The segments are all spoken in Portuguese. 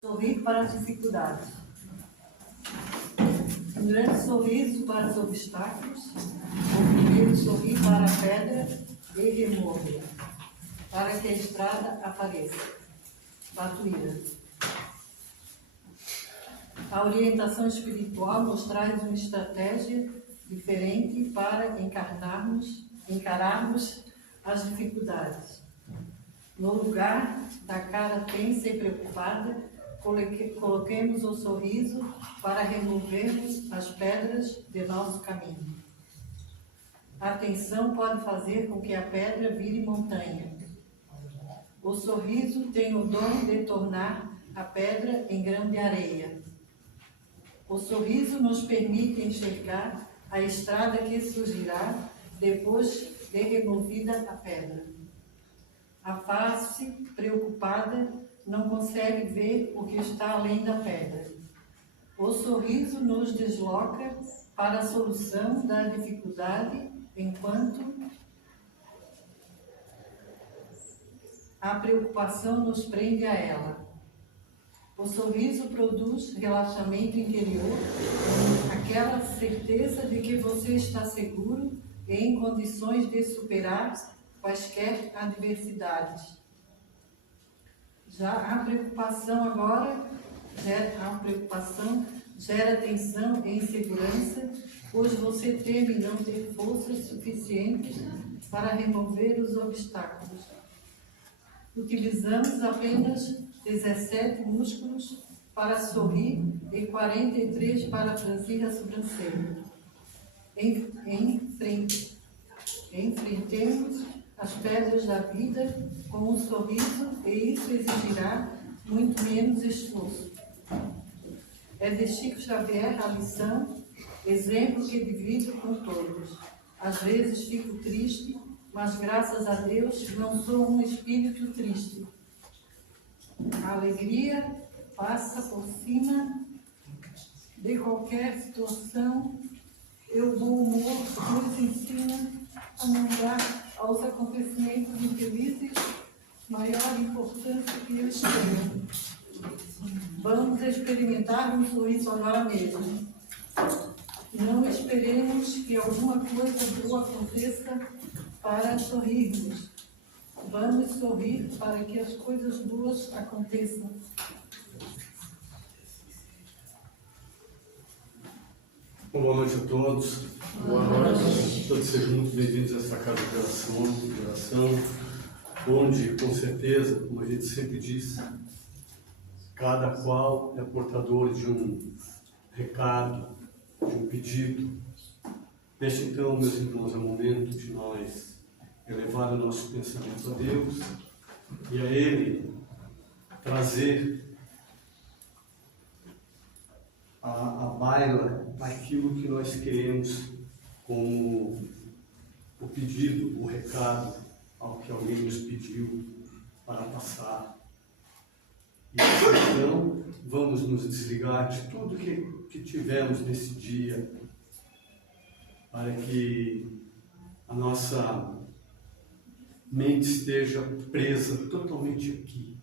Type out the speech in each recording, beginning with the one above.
Sorrir para as dificuldades. Um grande sorriso para os obstáculos, o primeiro sorrir para a pedra e remova, para que a estrada apareça. Batuíra. A orientação espiritual nos traz uma estratégia diferente para encararmos as dificuldades. No lugar da cara tensa e preocupada, coloquemos o sorriso para removermos as pedras de nosso caminho. A atenção pode fazer com que a pedra vire montanha. O sorriso tem o dom de tornar a pedra em grão de areia. O sorriso nos permite enxergar a estrada que surgirá depois de removida a pedra. A face preocupada não consegue ver o que está além da pedra. O sorriso nos desloca para a solução da dificuldade, enquanto a preocupação nos prende a ela. O sorriso produz relaxamento interior, aquela certeza de que você está seguro e em condições de superar quaisquer adversidades. Já a preocupação gera tensão e insegurança, pois você teme não ter forças suficientes para remover os obstáculos. Utilizamos apenas 17 músculos para sorrir e 43 para franzir a sobrancelha. Enfrentemos as pedras da vida com um sorriso e isso exigirá muito menos esforço. É de Chico Xavier a lição, exemplo que divido com todos. Às vezes fico triste, mas graças a Deus não sou um espírito triste. A alegria passa por cima de qualquer situação. O bom humor nos ensina a não dar aos acontecimentos infelizes maior importância que eles têm. Vamos experimentar um sorriso agora mesmo. Não esperemos que alguma coisa boa aconteça para sorrirmos. Vamos sorrir para que as coisas boas aconteçam. Boa noite a todos. Boa noite. Todos sejam muito bem-vindos a essa casa de oração, onde, com certeza, como a gente sempre diz, cada qual é portador de um recado, de um pedido. Neste então, meus irmãos, é o momento de nós elevar o nosso pensamento a Deus e a Ele trazer a baila aquilo que nós queremos como o pedido, o recado ao que alguém nos pediu para passar. E então vamos nos desligar de tudo que tivemos nesse dia, para que a nossa mente esteja presa totalmente aqui,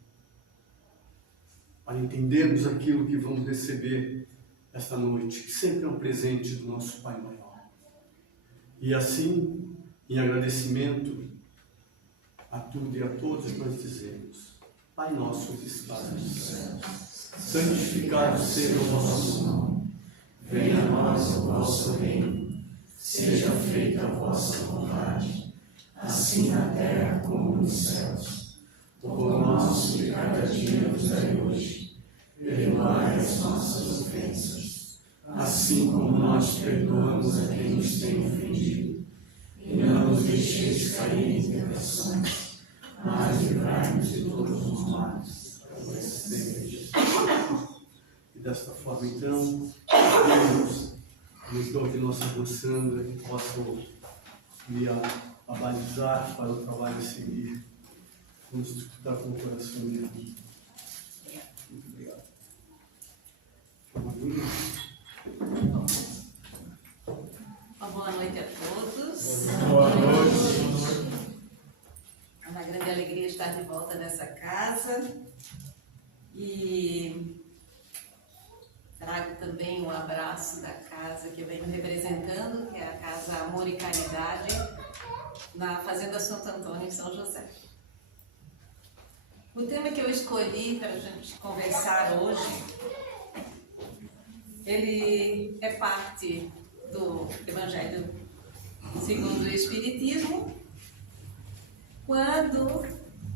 para entendermos aquilo que vamos receber esta noite, que sempre é um presente do nosso Pai Maior. E assim, em agradecimento a tudo e a todos, nós dizemos: Pai nosso que estás nos céus, santificado seja o vosso nome. Venha a nós o vosso reino, seja feita a vossa vontade, assim na terra como nos céus. O pão nosso de cada dia nos dai hoje, perdoai as nossas ofensas, assim como nós perdoamos a quem nos tem ofendido. E não nos deixeis cair em tentações, mas livrai-nos de todos os males. E desta forma, então, Deus, nos dom que nós estamos dançando, que possam me abalizar para o trabalho a seguir. Vamos escutar com o coração unido. Muito obrigado. Boa noite a todos. Boa noite. É uma grande alegria estar de volta nessa casa. E abraço da casa que eu venho representando, que é a Casa Amor e Caridade, na Fazenda Santo Antônio, em São José. O tema que eu escolhi para a gente conversar hoje, ele é parte do Evangelho segundo o Espiritismo, quando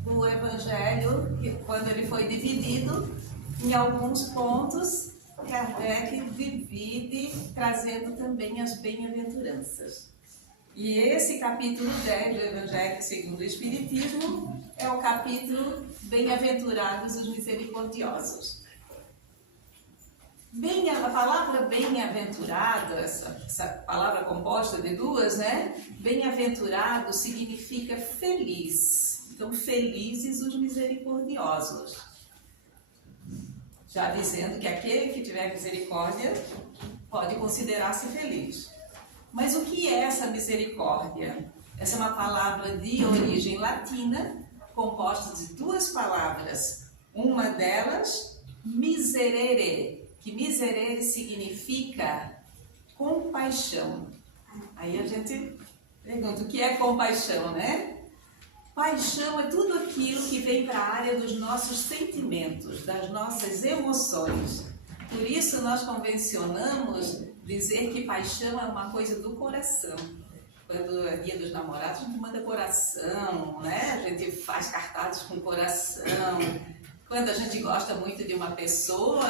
o Evangelho, quando ele foi dividido em alguns pontos, Kardec divide, trazendo também as bem-aventuranças. E esse capítulo 10 do Evangelho segundo o Espiritismo é o capítulo Bem-aventurados os misericordiosos. A palavra bem-aventurado, essa palavra composta de duas, né? Bem-aventurado significa feliz. Então, felizes os misericordiosos. Já dizendo que aquele que tiver misericórdia pode considerar-se feliz. Mas o que é essa misericórdia? Essa é uma palavra de origem latina, composta de duas palavras. Uma delas, miserere, que miserere significa compaixão. Aí a gente pergunta, o que é compaixão, né? Paixão é tudo aquilo que vem para a área dos nossos sentimentos, das nossas emoções. Por isso nós convencionamos dizer que paixão é uma coisa do coração. Quando é dia dos namorados, a gente manda coração, né? A gente faz cartazes com coração. Quando a gente gosta muito de uma pessoa,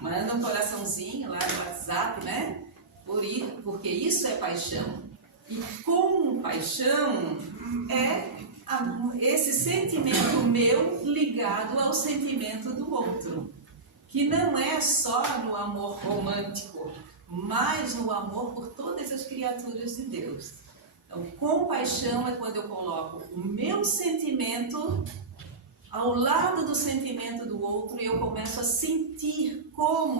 manda um coraçãozinho lá no WhatsApp, né? Porque isso é paixão. E compaixão é esse sentimento meu ligado ao sentimento do outro. Que não é só no amor romântico, mas no amor por todas as criaturas de Deus. Então, compaixão é quando eu coloco o meu sentimento ao lado do sentimento do outro e eu começo a sentir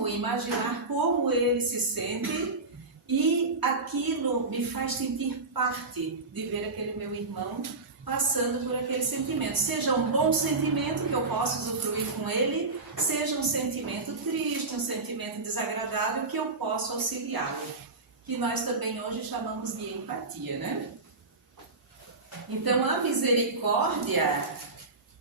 imaginar como ele se sente e aquilo me faz sentir parte de ver aquele meu irmão passando por aquele sentimento. Seja um bom sentimento que eu possa usufruir com ele, seja um sentimento triste, um sentimento desagradável que eu posso auxiliá-lo. Que nós também hoje chamamos de empatia, né? Então, a misericórdia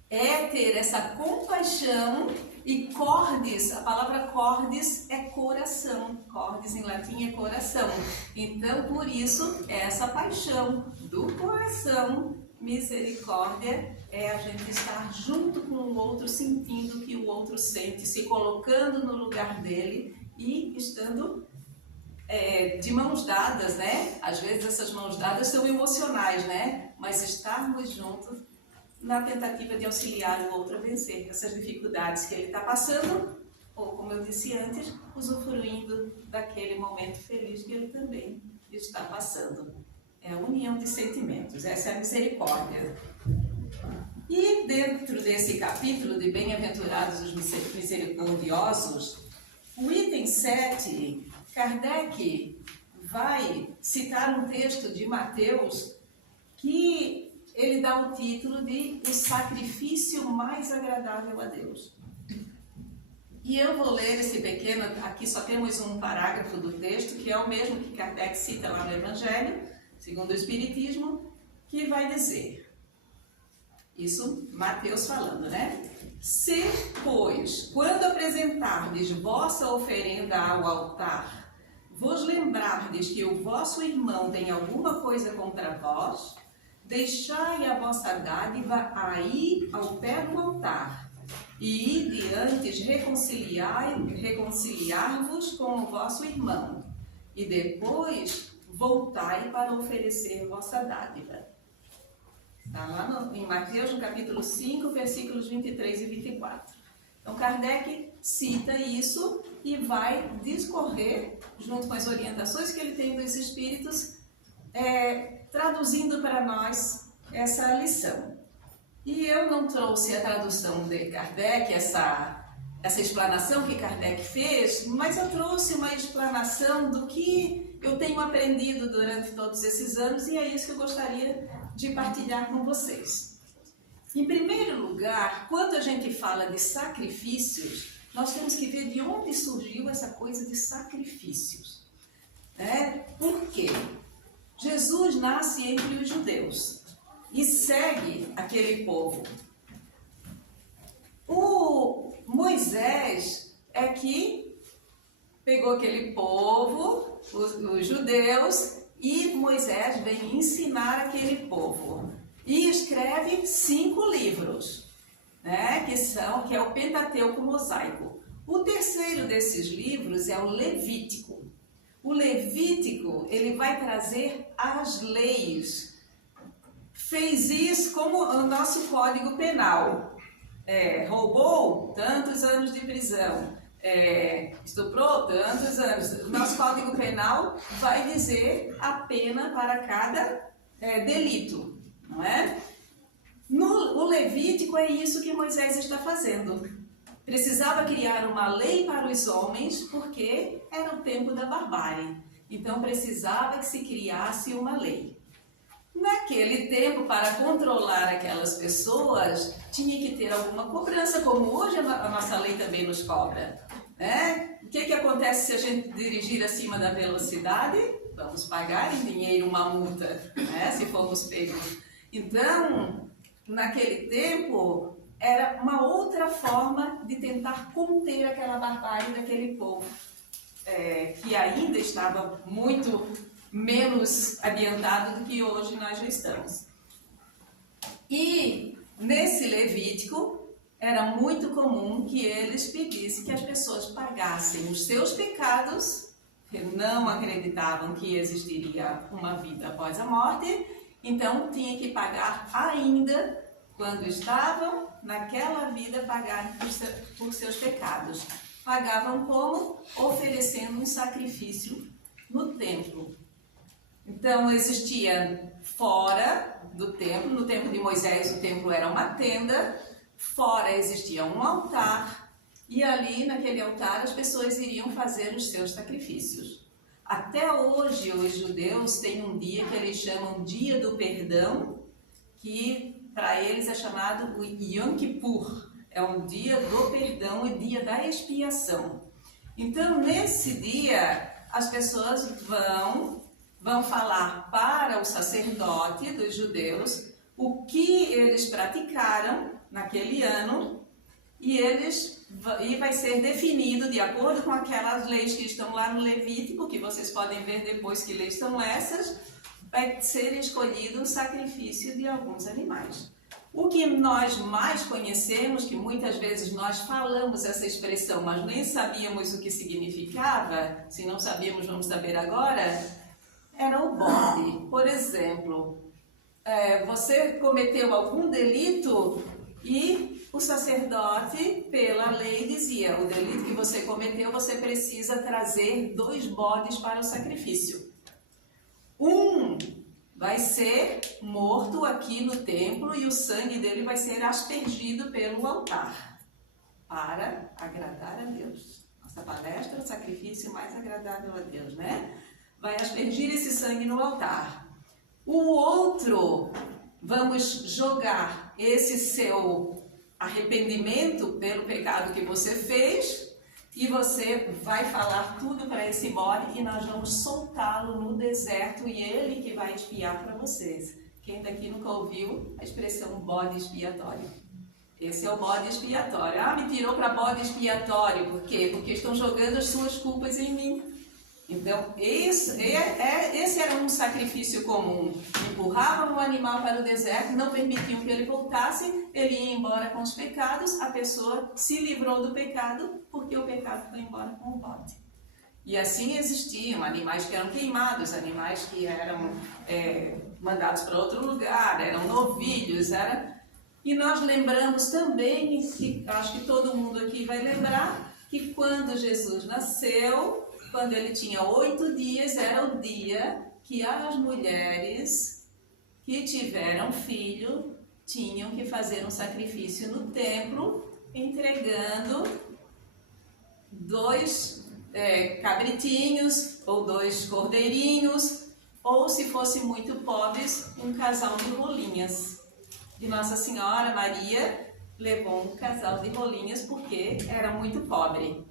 é ter essa compaixão e cordis, a palavra cordis é coração. Cordis em latim é coração. Então, por isso, essa paixão do coração, misericórdia, é a gente estar junto com o outro, sentindo o que o outro sente, se colocando no lugar dele e estando de mãos dadas, né? Às vezes essas mãos dadas são emocionais, né? Mas estarmos juntos na tentativa de auxiliar o outro a vencer essas dificuldades que ele está passando, ou, como eu disse antes, usufruindo daquele momento feliz que ele também está passando. É a união de sentimentos, essa é a misericórdia. E dentro desse capítulo de Bem-aventurados os misericordiosos, o item 7, Kardec vai citar um texto de Mateus que ele dá o título de O Sacrifício Mais Agradável a Deus. E eu vou ler esse pequeno, aqui só temos um parágrafo do texto, que é o mesmo que Kardec cita lá no Evangelho, segundo o Espiritismo, que vai dizer, isso Mateus falando, né? Se, pois, quando apresentardes vossa oferenda ao altar, vos lembrardes que o vosso irmão tem alguma coisa contra vós, deixai a vossa dádiva aí ao pé do altar, e ide antes reconciliar-vos com o vosso irmão, e depois voltai para oferecer vossa dádiva. Está lá em Mateus, no capítulo 5, versículos 23 e 24. Então, Kardec cita isso e vai discorrer, junto com as orientações que ele tem dos espíritos, traduzindo para nós essa lição. E eu não trouxe a tradução de Kardec, essa explanação que Kardec fez, mas eu trouxe uma explanação do que eu tenho aprendido durante todos esses anos e é isso que eu gostaria de partilhar com vocês. Em primeiro lugar, quando a gente fala de sacrifícios, nós temos que ver de onde surgiu essa coisa de sacrifícios. Por quê? Jesus nasce entre os judeus e segue aquele povo. O Moisés é que pegou aquele povo, os judeus, e Moisés vem ensinar aquele povo. E escreve 5 livros, que é o Pentateuco Mosaico. O terceiro desses livros é o Levítico. O Levítico, ele vai trazer as leis. Fez isso como o nosso Código Penal. Roubou, tantos anos de prisão. Estuprou, tantos anos. O nosso Código Penal vai dizer a pena para cada delito. Não é? O Levítico é isso que Moisés está fazendo. Precisava criar uma lei para os homens porque era o tempo da barbárie. Então precisava que se criasse uma lei. Naquele tempo, para controlar aquelas pessoas, tinha que ter alguma cobrança, como hoje a nossa lei também nos cobra. O que acontece se a gente dirigir acima da velocidade? Vamos pagar em dinheiro uma multa, se formos pegos. Então, naquele tempo, era uma outra forma de tentar conter aquela barbárie daquele povo, que ainda estava muito menos adiantado do que hoje nós já estamos. E nesse Levítico, era muito comum que eles pedissem que as pessoas pagassem os seus pecados, que não acreditavam que existiria uma vida após a morte. Então, tinha que pagar ainda, quando estavam naquela vida, pagar por seus pecados. Pagavam como? Oferecendo um sacrifício no templo. Então, existia fora do templo, no tempo de Moisés o templo era uma tenda, fora existia um altar, e ali naquele altar as pessoas iriam fazer os seus sacrifícios. Até hoje, os judeus têm um dia que eles chamam Dia do Perdão, que para eles é chamado o Yom Kippur. É um dia do perdão e dia da expiação. Então, nesse dia, as pessoas vão falar para o sacerdote dos judeus o que eles praticaram naquele ano, e vai ser definido de acordo com aquelas leis que estão lá no Levítico, que vocês podem ver depois que leis são essas, vai ser escolhido o sacrifício de alguns animais. O que nós mais conhecemos, que muitas vezes nós falamos essa expressão, mas nem sabíamos o que significava, se não sabíamos, vamos saber agora, era o bode. Por exemplo, você cometeu algum delito e o sacerdote, pela lei, dizia: o delito que você cometeu, você precisa trazer 2 bodes para o sacrifício. Um vai ser morto aqui no templo e o sangue dele vai ser aspergido pelo altar, para agradar a Deus. Nossa palestra, o sacrifício mais agradável a Deus, né? Vai aspergir esse sangue no altar. O outro, vamos jogar esse seu arrependimento pelo pecado que você fez, e você vai falar tudo para esse bode, e nós vamos soltá-lo no deserto, e ele que vai expiar para vocês. Quem daqui nunca ouviu a expressão bode expiatório? Esse é o bode expiatório. Ah, me tirou para bode expiatório. Por quê? Porque estão jogando as suas culpas em mim. Então, esse era um sacrifício comum. Empurravam o animal para o deserto, não permitiam que ele voltasse, ele ia embora com os pecados, a pessoa se livrou do pecado, porque o pecado foi embora com o bode. E assim existiam animais que eram queimados, animais que eram mandados para outro lugar, eram novilhos, E nós lembramos também, que acho que todo mundo aqui vai lembrar, que quando Jesus nasceu, quando ele tinha 8 dias, era o dia que as mulheres que tiveram filho tinham que fazer um sacrifício no templo, entregando 2 cabritinhos ou 2 cordeirinhos, ou, se fossem muito pobres, um casal de rolinhas de Nossa Senhora Maria, levou um casal de rolinhas porque era muito pobre.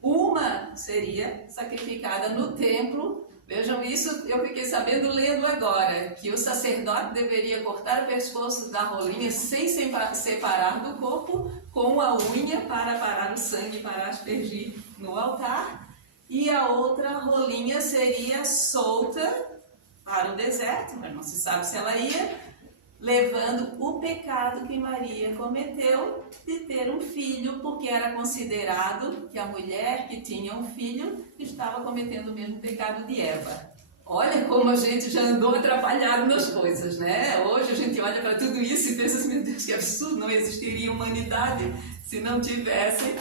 Uma seria sacrificada no templo. Vejam isso, eu fiquei sabendo lendo agora, que o sacerdote deveria cortar o pescoço da rolinha sem separar do corpo, com a unha para parar o sangue, para aspergir no altar. E a outra rolinha seria solta para o deserto, mas não se sabe se ela ia, levando o pecado que Maria cometeu de ter um filho, porque era considerado que a mulher que tinha um filho estava cometendo o mesmo pecado de Eva. Olha como a gente já andou atrapalhado nas coisas, né? Hoje a gente olha para tudo isso e pensa assim, meu Deus, que absurdo, não existiria humanidade se não tivesse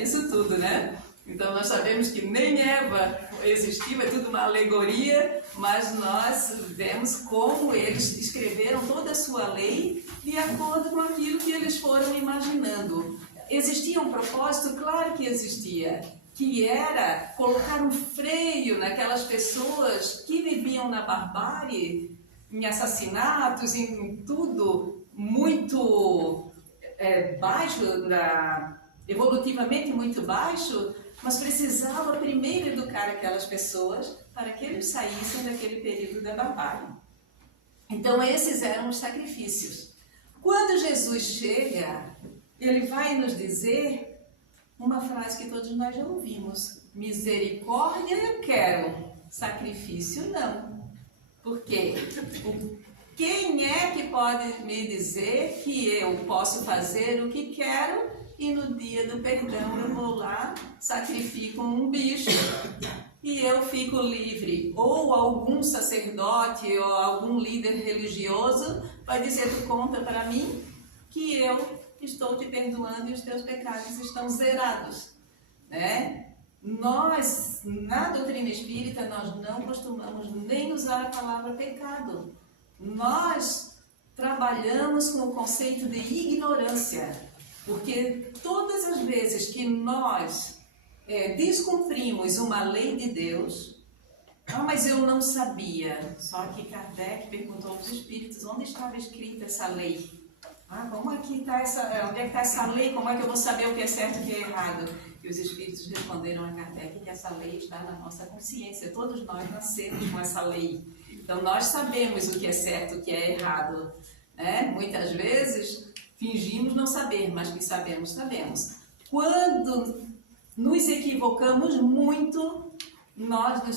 isso tudo, né? Então nós sabemos que nem Eva existiu, é tudo uma alegoria, mas nós vemos como eles escreveram toda a sua lei de acordo com aquilo que eles foram imaginando. Existia um propósito? Claro que existia, que era colocar um freio naquelas pessoas que viviam na barbárie, em assassinatos, em tudo muito baixo, evolutivamente muito baixo, mas precisava primeiro educar aquelas pessoas para que eles saíssem daquele período da barbárie. Então esses eram os sacrifícios. Quando Jesus chega, ele vai nos dizer uma frase que todos nós já ouvimos: misericórdia eu quero, sacrifício não. Por quê? Quem é que pode me dizer que eu posso fazer o que quero e no dia do perdão eu vou lá, sacrifico um bicho e eu fico livre? Ou algum sacerdote ou algum líder religioso vai dizer: tu conta para mim que eu estou te perdoando e os teus pecados estão zerados, né? Nós, na doutrina espírita, nós não costumamos nem usar a palavra pecado. Nós trabalhamos com o conceito de ignorância, porque todas as vezes que nós descumprimos uma lei de Deus, mas eu não sabia. Só que Kardec perguntou aos espíritos onde estava escrita essa lei. Como é que está onde é que está essa lei? Como é que eu vou saber o que é certo e o que é errado? E os espíritos responderam a Kardec que essa lei está na nossa consciência. Todos nós nascemos com essa lei. Então nós sabemos o que é certo e o que é errado, né? Muitas vezes fingimos não saber, mas que sabemos, sabemos. Quando nos equivocamos muito, nós do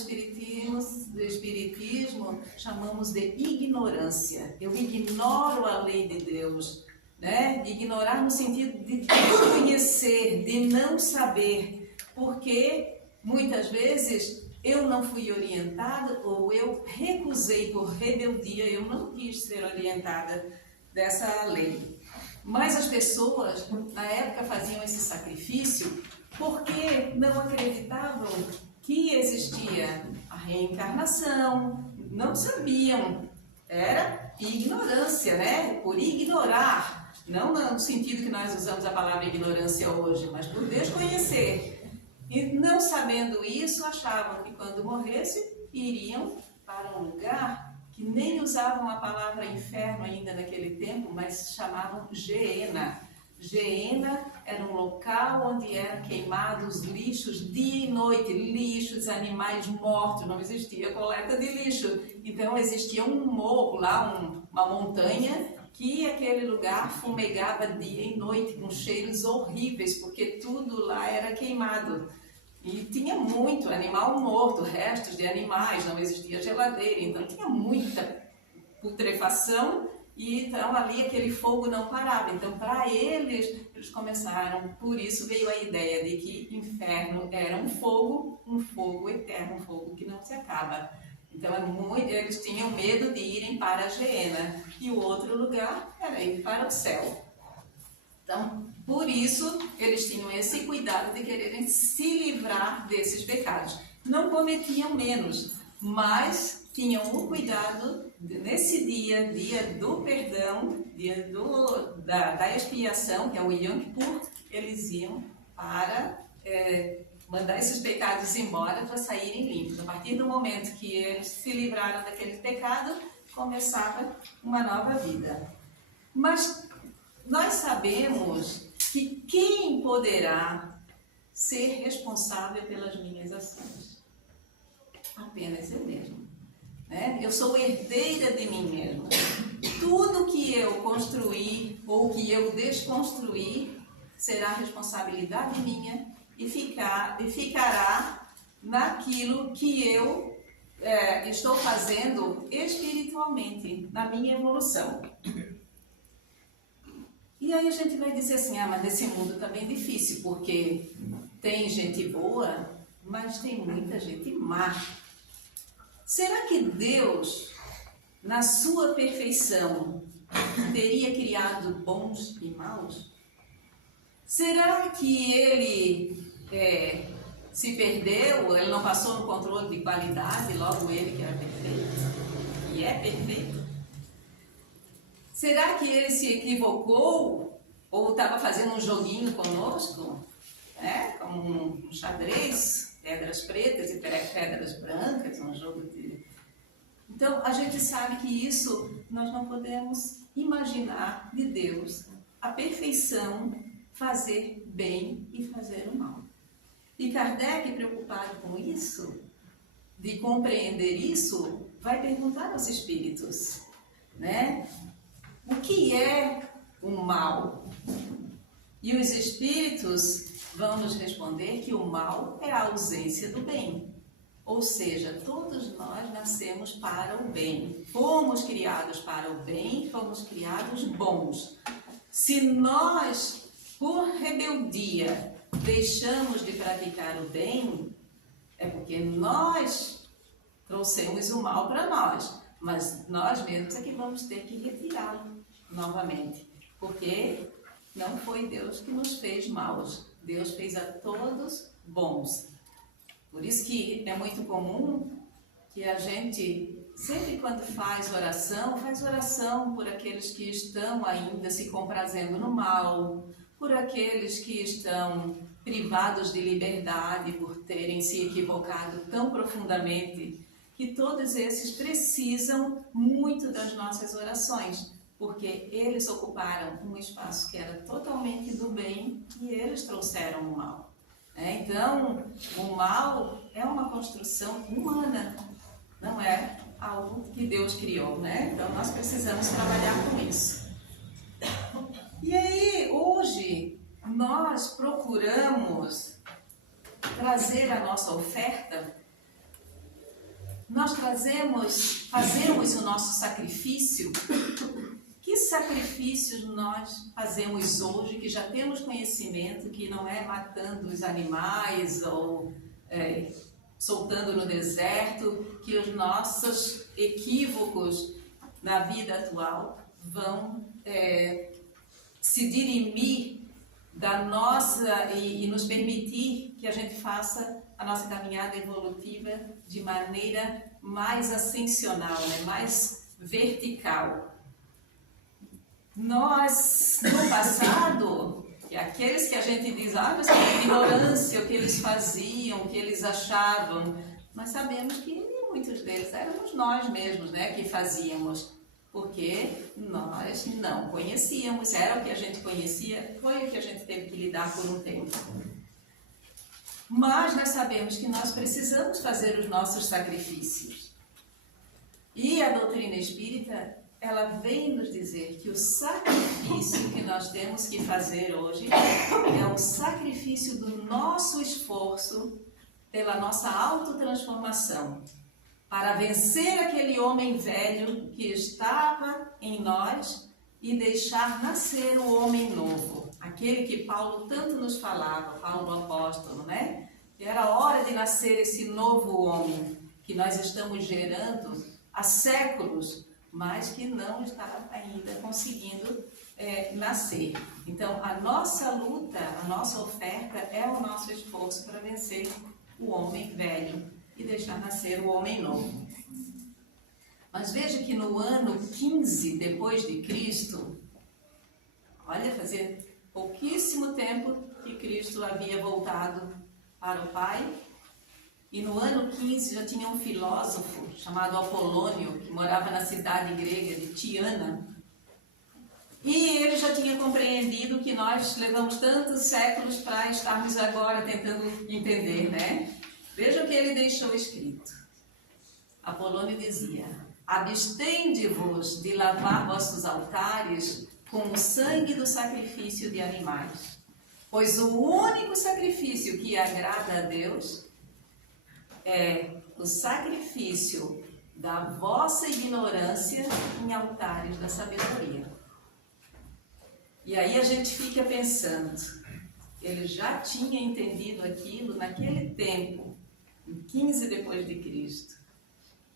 espiritismo chamamos de ignorância. Eu ignoro a lei de Deus, né? Ignorar no sentido de desconhecer, de não saber, porque muitas vezes eu não fui orientada ou eu recusei por rebeldia, eu não quis ser orientada dessa lei. Mas as pessoas na época faziam esse sacrifício porque não acreditavam que existia a reencarnação, não sabiam, era ignorância, né? Por ignorar, não no sentido que nós usamos a palavra ignorância hoje, mas por desconhecer. E não sabendo isso, achavam que quando morresse, iriam para um lugar que nem usavam a palavra inferno ainda naquele tempo, mas chamavam Geena. Geena era um local onde eram queimados lixos dia e noite, lixos, animais mortos, não existia coleta de lixo. Então existia um morro lá, uma montanha, que aquele lugar fumegava dia e noite com cheiros horríveis, porque tudo lá era queimado. E tinha muito animal morto, restos de animais, não existia geladeira, então tinha muita putrefação. E então ali aquele fogo não parava. Então para eles começaram, por isso veio a ideia de que inferno era um fogo eterno, um fogo que não se acaba. Então eles tinham medo de irem para a Geena, e o outro lugar era ir para o céu. Então, por isso eles tinham esse cuidado de quererem se livrar desses pecados. Não cometiam menos, mas tinham um cuidado nesse dia do perdão, dia da expiação, que é o Yom Kippur, eles iam para mandar esses pecados embora para saírem limpos. A partir do momento que eles se livraram daquele pecado, começava uma nova vida. Mas nós sabemos que quem poderá ser responsável pelas minhas ações? Apenas eu mesmo. Né? Eu sou herdeira de mim mesma. Tudo que eu construir ou que eu desconstruir será responsabilidade minha e ficará naquilo que eu estou fazendo espiritualmente, na minha evolução. E aí a gente vai dizer assim, mas esse mundo está bem difícil, porque tem gente boa, mas tem muita gente má. Será que Deus, na sua perfeição, teria criado bons e maus? Será que ele se perdeu, ele não passou no controle de qualidade, logo ele que era perfeito, e é perfeito? Será que ele se equivocou ou estava fazendo um joguinho conosco, como um xadrez, pedras pretas e pedras brancas, um jogo de... Então, a gente sabe que isso nós não podemos imaginar de Deus, a perfeição, fazer bem e fazer o mal. E Kardec, preocupado com isso, de compreender isso, vai perguntar aos espíritos, né? O que é o mal? E os espíritos vão nos responder que o mal é a ausência do bem. Ou seja, todos nós nascemos para o bem. Fomos criados para o bem, fomos criados bons. Se nós, por rebeldia, deixamos de praticar o bem, é porque nós trouxemos o mal para nós. Mas nós mesmos é que vamos ter que retirá-lo novamente. Porque não foi Deus que nos fez maus. Deus fez a todos bons. Por isso que é muito comum que a gente, sempre quando faz oração por aqueles que estão ainda se comprazendo no mal, por aqueles que estão privados de liberdade por terem se equivocado tão profundamente, que todos esses precisam muito das nossas orações, porque eles ocuparam um espaço que era totalmente do bem e eles trouxeram o mal. Então, o mal é uma construção humana, não é algo que Deus criou, né? Então, nós precisamos trabalhar com isso. E aí, hoje, nós procuramos trazer a nossa oferta, nós fazemos o nosso sacrifício. Que sacrifícios nós fazemos hoje, que já temos conhecimento, que não é matando os animais ou soltando no deserto, que os nossos equívocos na vida atual vão se dirimir da nossa e nos permitir que a gente faça a nossa caminhada evolutiva de maneira mais ascensional, mais vertical. Nós, no passado, que aqueles que a gente diz, mas que ignorância, o que eles faziam, o que eles achavam, nós sabemos que muitos deles éramos nós mesmos, que fazíamos, porque nós não conhecíamos, era o que a gente conhecia, foi o que a gente teve que lidar por um tempo. Mas nós sabemos que nós precisamos fazer os nossos sacrifícios. E a doutrina espírita, ela vem nos dizer que o sacrifício que nós temos que fazer hoje é o sacrifício do nosso esforço pela nossa autotransformação, para vencer aquele homem velho que estava em nós e deixar nascer o homem novo, aquele que Paulo tanto nos falava, Paulo apóstolo, Que era hora de nascer esse novo homem que nós estamos gerando há séculos, mas que não está ainda conseguindo nascer. Então, a nossa luta, a nossa oferta é o nosso esforço para vencer o homem velho e deixar nascer o homem novo. Mas veja que no ano 15 depois de Cristo, olha, fazia pouquíssimo tempo que Cristo havia voltado para o Pai, e no ano 15 já tinha um filósofo chamado Apolônio, que morava na cidade grega de Tiana. E ele já tinha compreendido que nós levamos tantos séculos para estarmos agora tentando entender, né? Veja o que ele deixou escrito. Apolônio dizia: abstende-vos de lavar vossos altares com o sangue do sacrifício de animais, pois o único sacrifício que agrada a Deus é o sacrifício da vossa ignorância em altares da sabedoria. E aí a gente fica pensando, ele já tinha entendido aquilo naquele tempo, em 15 depois de Cristo.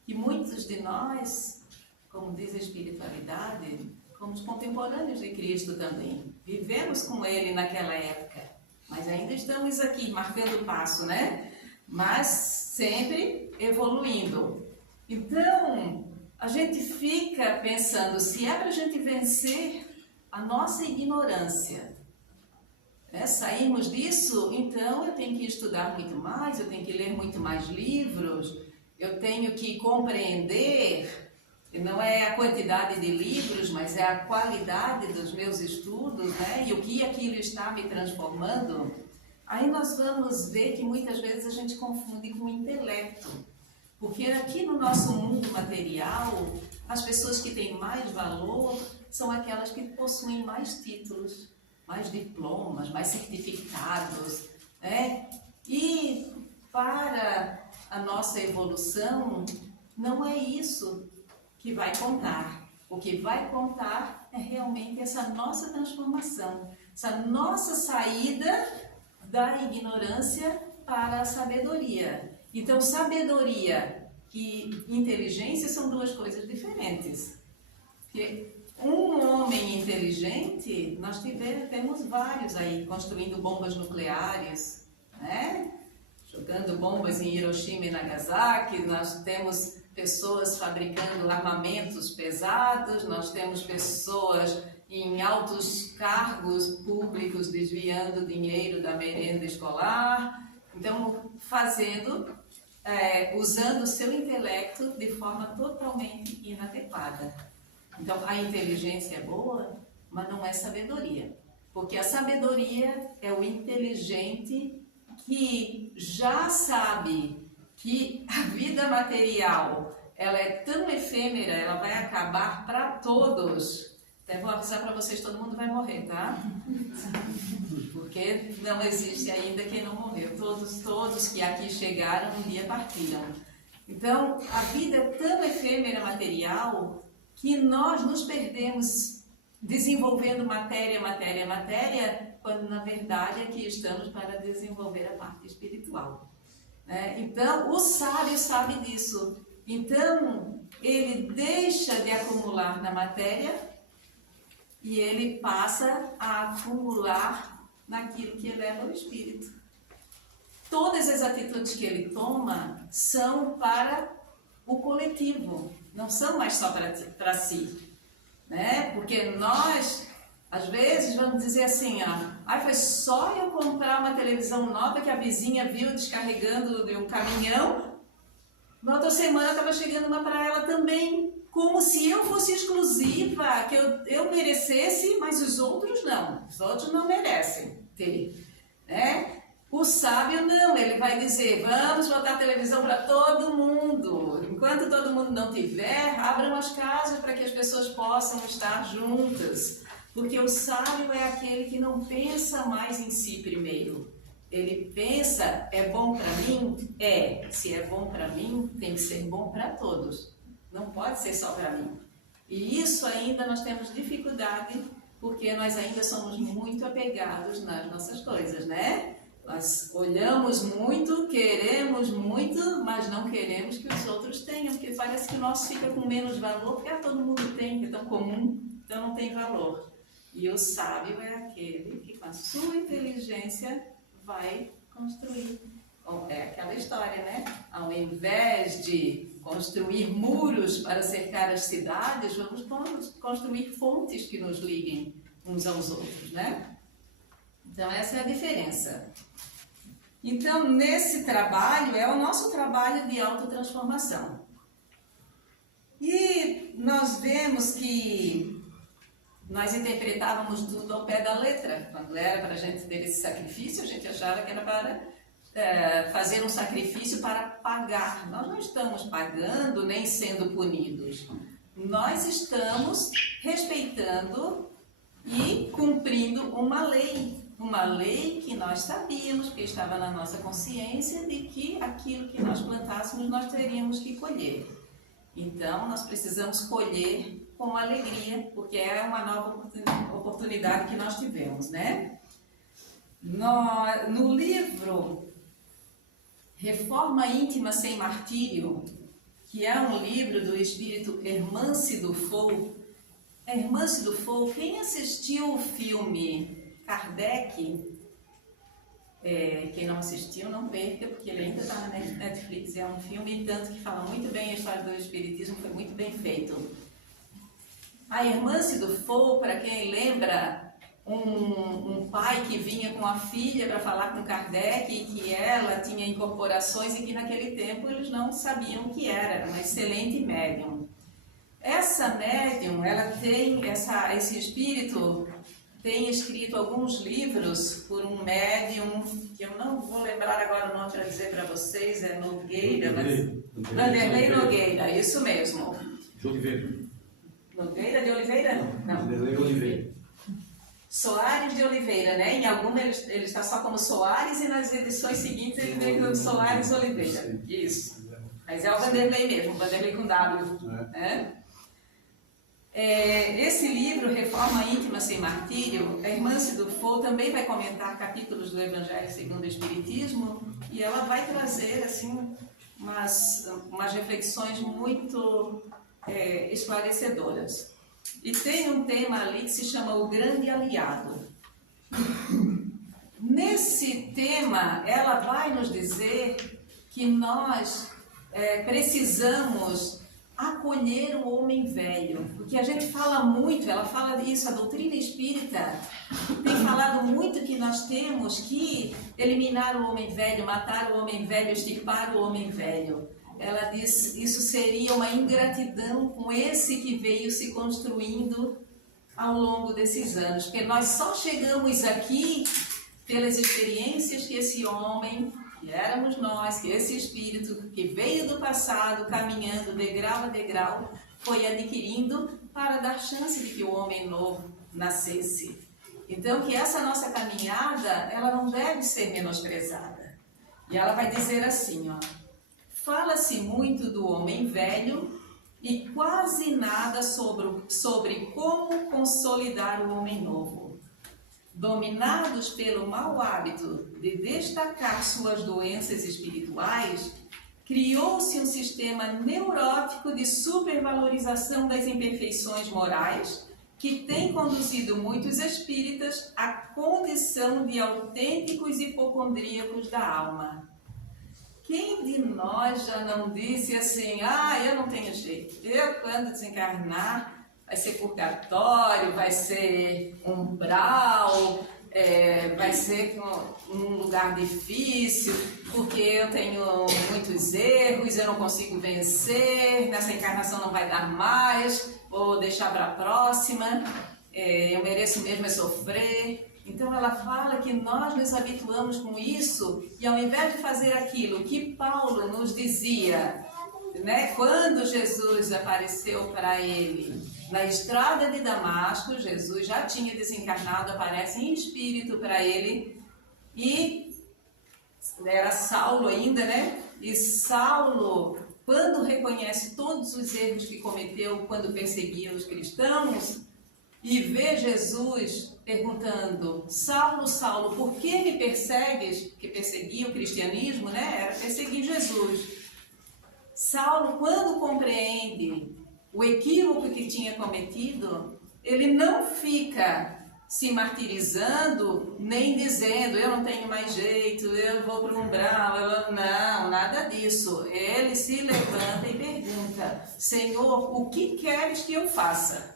E muitos de nós, como diz a espiritualidade, somos contemporâneos de Cristo também. Vivemos com Ele naquela época, mas ainda estamos aqui marcando o passo, né? Mas sempre evoluindo. Então, a gente fica pensando, se é para a gente vencer a nossa ignorância, sairmos disso, então eu tenho que estudar muito mais, eu tenho que ler muito mais livros, eu tenho que compreender. Não é a quantidade de livros, mas é a qualidade dos meus estudos, né? E o que aquilo está me transformando. Aí nós vamos ver que muitas vezes a gente confunde com o intelecto. Porque aqui no nosso mundo material, as pessoas que têm mais valor são aquelas que possuem mais títulos, mais diplomas, mais certificados, né? E para a nossa evolução, não é isso que vai contar. O que vai contar é realmente essa nossa transformação, essa nossa saída da ignorância para a sabedoria. Então, sabedoria e inteligência são duas coisas diferentes. Porque um homem inteligente, nós temos vários aí, construindo bombas nucleares, né? Jogando bombas em Hiroshima e Nagasaki, nós temos pessoas fabricando armamentos pesados, nós temos pessoas em altos cargos públicos desviando dinheiro da merenda escolar, então usando o seu intelecto de forma totalmente inadequada. Então a inteligência é boa, mas não é sabedoria, porque a sabedoria é o inteligente que já sabe que a vida material ela é tão efêmera, ela vai acabar para todos. Até vou avisar para vocês, todo mundo vai morrer, tá? Porque não existe ainda quem não morreu. Todos que aqui chegaram um dia partiram. Então, a vida é tão efêmera material que nós nos perdemos desenvolvendo matéria, quando na verdade aqui estamos para desenvolver a parte espiritual. Então, o sábio sabe disso. Então, ele deixa de acumular na matéria e ele passa a acumular naquilo que eleva o espírito. Todas as atitudes que ele toma são para o coletivo, não são mais só para si. Né? Porque nós, às vezes, vamos dizer assim, foi só eu comprar uma televisão nova que a vizinha viu descarregando de um caminhão, na outra semana estava chegando uma para ela também, como se eu fosse exclusiva, que eu merecesse, mas os outros não merecem ter, né? O sábio não, ele vai dizer, vamos botar televisão para todo mundo, enquanto todo mundo não tiver, abram as casas para que as pessoas possam estar juntas, porque o sábio é aquele que não pensa mais em si primeiro. Ele pensa, é bom para mim? Se é bom para mim, tem que ser bom para todos. Não pode ser só para mim. E isso ainda nós temos dificuldade, porque nós ainda somos muito apegados nas nossas coisas, né? Nós olhamos muito, queremos muito, mas não queremos que os outros tenham, porque parece que o nosso fica com menos valor, porque todo mundo tem, que é tão comum, então não tem valor. E o sábio é aquele que com a sua inteligência vai construir. Bom, é aquela história, né? Ao invés de construir muros para cercar as cidades, vamos construir fontes que nos liguem uns aos outros, né? Então essa é a diferença. Então nesse trabalho é o nosso trabalho de autotransformação. E nós vemos que nós interpretávamos tudo ao pé da letra. Quando era para a gente ter esse sacrifício, a gente achava que era para fazer um sacrifício para pagar. Nós não estamos pagando nem sendo punidos. Nós estamos respeitando e cumprindo uma lei que nós sabíamos, que estava na nossa consciência, de que aquilo que nós plantássemos nós teríamos que colher. Então, nós precisamos colher com alegria, porque é uma nova oportunidade que nós tivemos, né? No livro Reforma Íntima Sem Martírio, que é um livro do espírito Hermance Dufault. Hermance Dufault, quem assistiu o filme Kardec, quem não assistiu, não perca, porque ele ainda está na Netflix. É um filme, tanto que fala muito bem a história do espiritismo, foi muito bem feito. A Hermance Dufault, para quem lembra, um pai que vinha com a filha para falar com Kardec e que ela tinha incorporações e que naquele tempo eles não sabiam o que era uma excelente médium. Essa médium, ela tem, esse espírito tem escrito alguns livros por um médium, que eu não vou lembrar agora o nome para dizer para vocês, é Nogueira, Vanderlei Nogueira, isso mesmo. De Oliveira. Nogueira de Oliveira? Não. Vanderlei Oliveira. Soares de Oliveira, né? Em alguma ele está só como Soares e nas edições seguintes ele vem como Soares Oliveira. Isso. Mas é o Vanderlei mesmo, Vanderlei com W. Né? Esse livro, Reforma Íntima Sem Martírio, a Hermance Dufault também vai comentar capítulos do Evangelho segundo o Espiritismo e ela vai trazer assim umas reflexões muito esclarecedoras. E tem um tema ali que se chama O Grande Aliado. Nesse tema, ela vai nos dizer que nós precisamos acolher o homem velho, porque a gente fala muito, ela fala disso, a doutrina espírita tem falado muito que nós temos que eliminar o homem velho, matar o homem velho, extirpar o homem velho. Ela diz isso seria uma ingratidão com esse que veio se construindo ao longo desses anos, porque nós só chegamos aqui pelas experiências que esse homem, que éramos nós, que esse espírito que veio do passado, caminhando degrau a degrau, foi adquirindo para dar chance de que o homem novo nascesse. Então, que essa nossa caminhada, ela não deve ser menosprezada. E ela vai dizer assim, ó: fala-se muito do homem velho e quase nada sobre como consolidar o homem novo. Dominados pelo mau hábito de destacar suas doenças espirituais, criou-se um sistema neurótico de supervalorização das imperfeições morais que tem conduzido muitos espíritas à condição de autênticos hipocondríacos da alma. Quem de nós já não disse assim, eu não tenho jeito, eu quando desencarnar vai ser purgatório, vai ser umbral, vai ser um lugar difícil, porque eu tenho muitos erros, eu não consigo vencer, nessa encarnação não vai dar mais, vou deixar para a próxima, eu mereço mesmo sofrer. Então ela fala que nós nos habituamos com isso e ao invés de fazer aquilo que Paulo nos dizia, né, quando Jesus apareceu para ele na estrada de Damasco, Jesus já tinha desencarnado, aparece em espírito para ele e era Saulo ainda, né? E Saulo, quando reconhece todos os erros que cometeu quando perseguia os cristãos e vê Jesus perguntando, Saulo, Saulo, por que me persegues? Que perseguia o cristianismo, né? Era perseguir Jesus. Saulo, quando compreende o equívoco que tinha cometido, ele não fica se martirizando, nem dizendo, eu não tenho mais jeito, eu vou para o umbral, não, nada disso. Ele se levanta e pergunta, Senhor, o que queres que eu faça?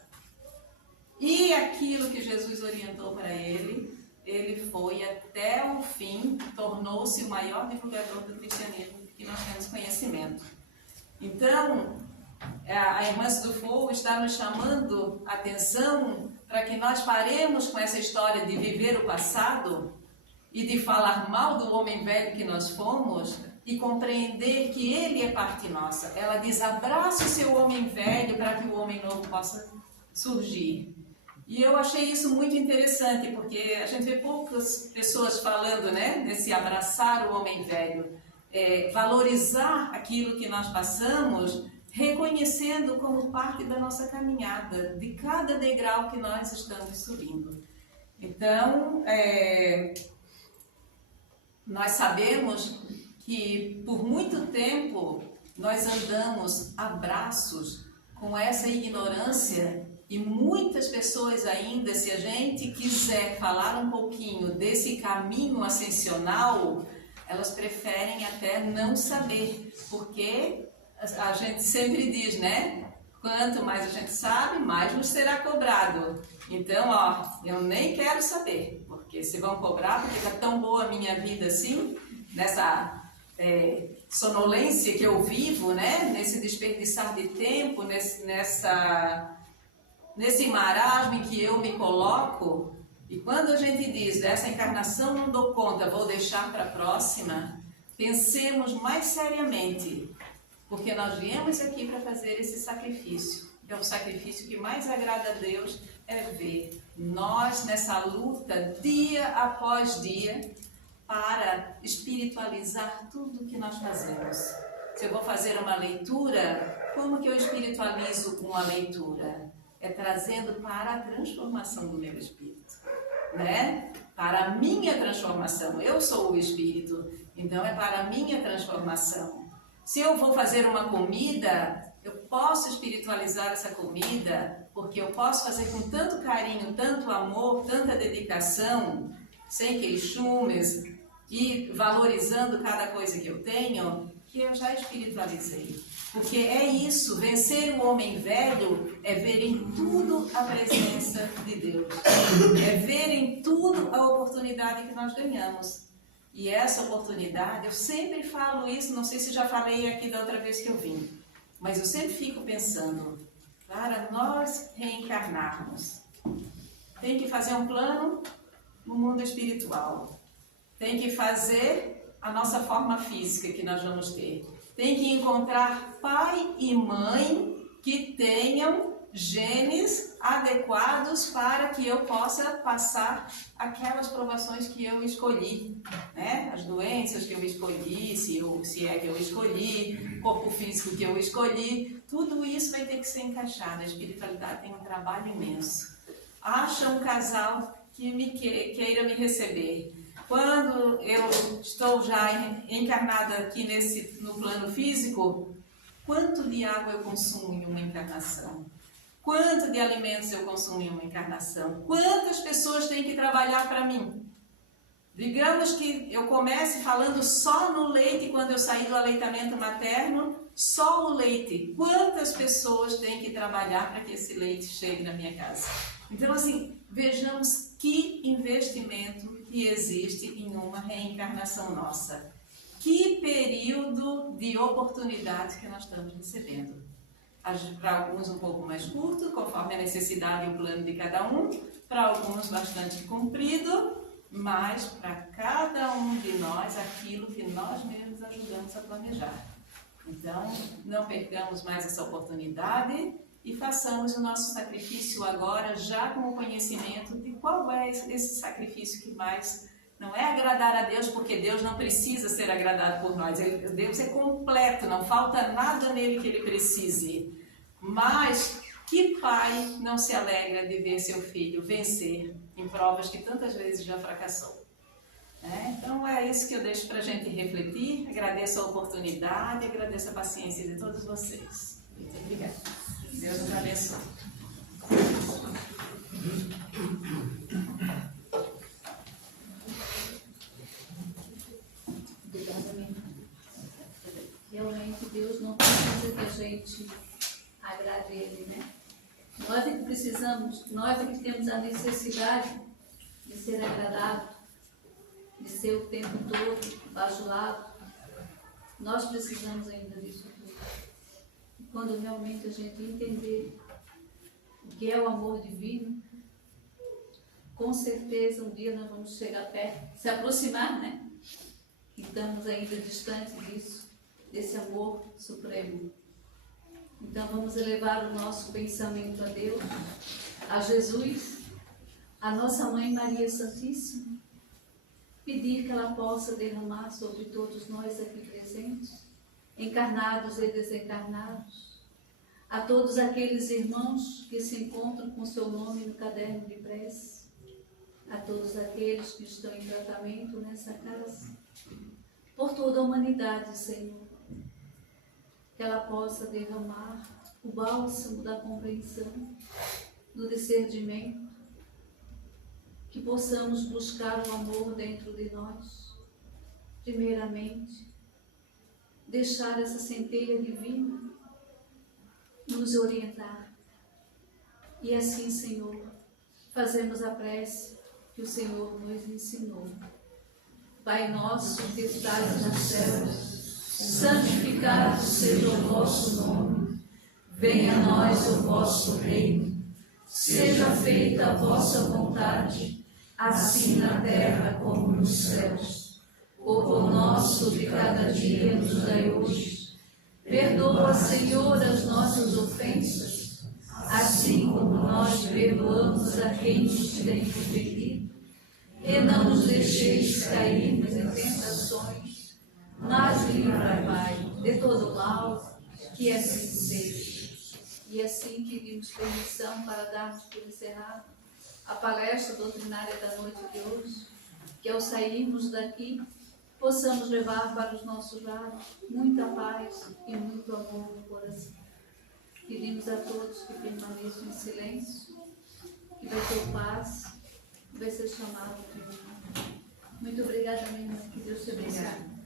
E aquilo que Jesus orientou para ele, ele foi até o fim, tornou-se o maior divulgador do cristianismo que nós temos conhecimento. Então, a Hermance Dufault está nos chamando a atenção para que nós paremos com essa história de viver o passado e de falar mal do homem velho que nós fomos e compreender que ele é parte nossa. Ela diz: abraça o seu homem velho para que o homem novo possa surgir. E eu achei isso muito interessante, porque a gente vê poucas pessoas falando, né, desse abraçar o homem velho, valorizar aquilo que nós passamos, reconhecendo como parte da nossa caminhada, de cada degrau que nós estamos subindo. Então, nós sabemos que por muito tempo nós andamos a braços com essa ignorância, e muitas pessoas ainda, se a gente quiser falar um pouquinho desse caminho ascensional, elas preferem até não saber, porque a gente sempre diz, né? Quanto mais a gente sabe, mais nos será cobrado. Então, eu nem quero saber, porque se vão cobrar, porque está tão boa a minha vida assim, nessa sonolência que eu vivo, né? Nesse desperdiçar de tempo, nesse marasmo em que eu me coloco. E quando a gente diz, dessa encarnação não dou conta, vou deixar para a próxima, pensemos mais seriamente, porque nós viemos aqui para fazer esse sacrifício. É o sacrifício que mais agrada a Deus, é ver nós nessa luta, dia após dia, para espiritualizar tudo o que nós fazemos. Se eu vou fazer uma leitura, como que eu espiritualizo uma leitura? É trazendo para a transformação do meu espírito, né? Para a minha transformação. Eu sou o espírito, então é para a minha transformação. Se eu vou fazer uma comida, eu posso espiritualizar essa comida, porque eu posso fazer com tanto carinho, tanto amor, tanta dedicação, sem queixumes e valorizando cada coisa que eu tenho, que eu já espiritualizei. Porque é isso, vencer o homem velho é ver em tudo a presença de Deus. É ver em tudo a oportunidade que nós ganhamos. E essa oportunidade, eu sempre falo isso, não sei se já falei aqui da outra vez que eu vim, mas eu sempre fico pensando, para nós reencarnarmos, tem que fazer um plano no mundo espiritual. Tem que fazer a nossa forma física que nós vamos ter. Tem que encontrar pai e mãe que tenham genes adequados para que eu possa passar aquelas provações que eu escolhi, né? As doenças que eu escolhi, se é que eu escolhi, corpo físico que eu escolhi, tudo isso vai ter que ser encaixado. A espiritualidade tem um trabalho imenso. Acha um casal que queira me receber. Quando eu estou já encarnada aqui no plano físico, quanto de água eu consumo em uma encarnação? Quanto de alimentos eu consumo em uma encarnação? Quantas pessoas têm que trabalhar para mim? Digamos que eu comece falando só no leite quando eu sair do aleitamento materno, só o leite. Quantas pessoas têm que trabalhar para que esse leite chegue na minha casa? Então, assim, vejamos que investimento que existe em uma reencarnação nossa. Que período de oportunidade que nós estamos recebendo. Para alguns um pouco mais curto, conforme a necessidade e o plano de cada um, para alguns bastante comprido, mas para cada um de nós aquilo que nós mesmos ajudamos a planejar. Então, não percamos mais essa oportunidade e façamos o nosso sacrifício agora, já com o conhecimento de qual é esse sacrifício que mais não é agradar a Deus, porque Deus não precisa ser agradado por nós. Deus é completo, não falta nada nele que ele precise. Mas que pai não se alegra de ver seu filho vencer em provas que tantas vezes já fracassou? Então é isso que eu deixo para a gente refletir. Agradeço a oportunidade, agradeço a paciência de todos vocês. Muito obrigada. Deus nos abençoe. Obrigada, minha irmã. Realmente Deus não precisa que a gente agrade Ele, né? Nós é que precisamos, nós é que temos a necessidade de ser agradado, de ser o tempo todo bajulado. Nós precisamos ainda disso tudo. Quando realmente a gente entender o que é o amor divino, com certeza um dia nós vamos chegar perto, se aproximar, né? E estamos ainda distante disso, desse amor supremo. Então vamos elevar o nosso pensamento a Deus, a Jesus, a nossa Mãe Maria Santíssima, pedir que ela possa derramar sobre todos nós aqui presentes, encarnados e desencarnados, a todos aqueles irmãos que se encontram com seu nome no caderno de prece, a todos aqueles que estão em tratamento nessa casa, por toda a humanidade, Senhor, que ela possa derramar o bálsamo da compreensão, do discernimento, que possamos buscar o amor dentro de nós, primeiramente, deixar essa centelha divina nos orientar. E assim, Senhor, fazemos a prece que o Senhor nos ensinou. Pai nosso que estais nos céus, santificado seja o vosso nome. Venha a nós o vosso reino. Seja feita a vossa vontade, assim na terra como nos céus. O pão nosso de cada dia nos dai hoje. Perdoa, Senhor, as nossas ofensas, assim como nós perdoamos a quem nos tem ofendido. E não nos deixeis cairmos em tentações, mas livrai, Pai, de todo mal, que assim seja. E assim pedimos permissão para darmos por encerrado a palestra doutrinária da noite de hoje, que ao sairmos daqui, possamos levar para os nossos lares muita paz e muito amor no coração. Pedimos a todos que permaneçam em silêncio, que vai ter paz, que vai ser chamado de irmão. Muito obrigada, minha irmã, que Deus te abençoe.